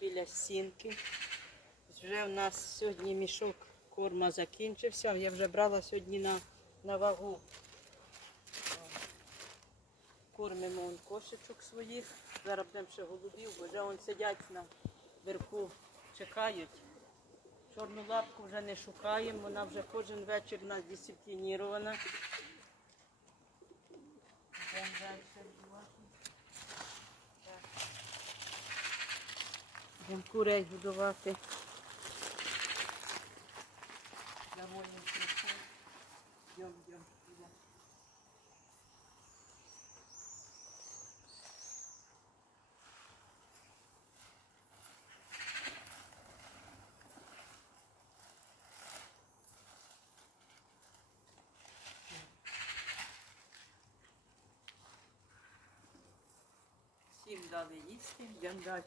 біля стінки. Вже у нас сьогодні мішок корма закінчився. Я вже брала сьогодні на, на вагу. Кормимо он кошечок своїх. Зараз будемо ще голубів, бо вже он сидять на верху, чекають. Чорну лапку вже не шукаємо, вона вже кожен вечір у нас дисциплінірована. Йдемо далі. Так. Будемо курей годувати. Довольно красиво. Йдем, йдем, йдем. Всім дали їсти, йдемо далі.